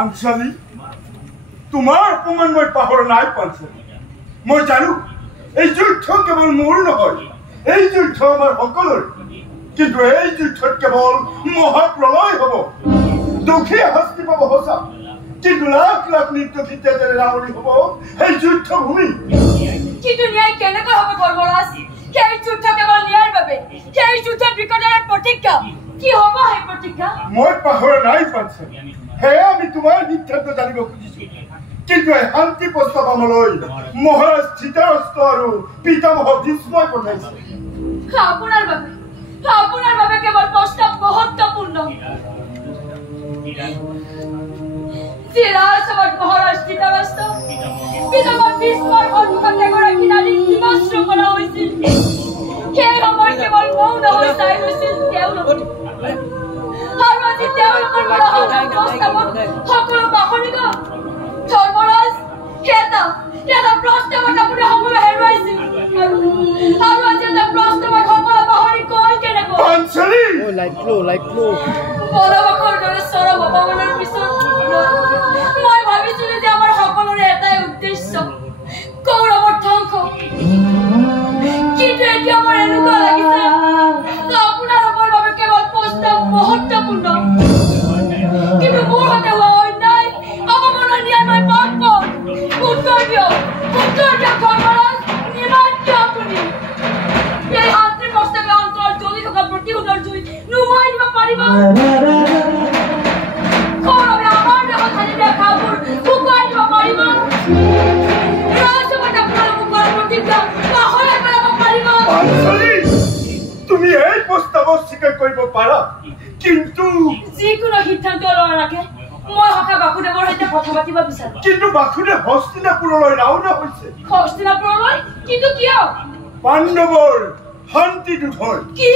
পাঞ্চালী তোমাৰ অপমান মই পাহৰা নাই পাঞ্চালী মই জানো এই যুদ্ধ কেৱল মোৰ নহয় এই যুদ্ধ আমাৰ সকলোৰে কিন্তু এই যুদ্ধত কেৱল মহাপ্ৰলয় হ'ব দুখীয়ে শাস্তি পাব সঁচা কিন্তু লাখ লাখ নিৰ্দোষী তেজেৰে ৰাৱণী হ'ব এই যুদ্ধভূমি কিন্তু ন্যায় কেনেকৈ হ'ব ধৰ্মৰাজ সেই যুদ্ধ কেৱল ন্যায়ৰ বাবে সেই যুদ্ধত বিকটাৰ প্ৰতিজ্ঞা কি হ'ব সেই প্ৰতিজ্ঞা মই পাহৰা নাই পাঞ্চালী সেয়া আমি তোমাৰ সিদ্ধান্ত জানিব খুজিছো কিন্তু এই শান্তি প্ৰস্তাৱ আমালৈ মহাৰাজ ধৃতৰাষ্ট্ৰ আৰু পিতামহ ভীষ্মই পঠাইছে আপোনাৰ বাবে কেৱল প্ৰস্তাৱ মহত্বপূৰ্ণ যি ৰাজসভাত মহাৰাজ ধৃতৰাষ্ট্ৰ পিতামহ ভীষ্মৰ সন্মুখত এগৰাকী নাৰীক বিমৰ্ষণ হৈছিল সেই সময় কেৱল মৌন হৈ চাই গৈছিল তেওঁলোকে আৰু আজি তেওঁলোকৰ পৰা প্ৰস্তাৱত সকলো বাহনিক ধৰ্মৰাজ এটা প্ৰস্তাৱত আপুনি সকলো হেৰুৱাইছিল আৰু আজি এটা প্ৰস্তাৱত সকলো বাহনি গ'ল কেনেকৈ বনবাসৰ দৰে চৰম অপমানৰ পিছত মই ভাবিছিলো যে আমাৰ সকলোৰে এটাই উদ্দেশ্য কৌৰৱৰ ধ্বংস কিন্তু এতিয়া মোৰ এনেকুৱা লাগিছে আপোনালোকৰ বাবে কেৱল প্ৰস্তাৱ মহত্বপূৰ্ণ কিন্তু মোৰ হাতে হোৱা অন্যায় অপমানৰ ন্যায় মই পাম উত্তৰ দিয়ক ধৰ্মৰাজ নিৰ্মাণ কিয় আপুনি এই শান্তি প্ৰস্তাৱে অন্তৰত জ্বলি থকা প্ৰতিশোধৰ জুই নুমুৱাই দিব পাৰিব কৌৰৱে আমাৰ দেশত হানি দিয়া ঘাঁহবোৰ শুকুৱাই দিব পাৰিব ৰাজসভাত আপোনালোকক কৰা প্ৰতিজ্ঞা পাহৰাই পেলাব পাৰিব তুমি এই প্ৰস্তাৱ স্বীকাৰ কৰিব পাৰা কিন্তু যিকোনো সিদ্ধান্ত লোৱাৰ আগে মই সখা বাসুদেৱৰ সৈতে কথা পাতিব বিচাৰো কিন্তু বাসুদেৱ হস্তিনাপুৰলৈ ৰাওনা হৈছে হস্তিনাপুৰলৈ কিন্তু কিয় পাণ্ডৱৰ শান্তি দূত হয় কি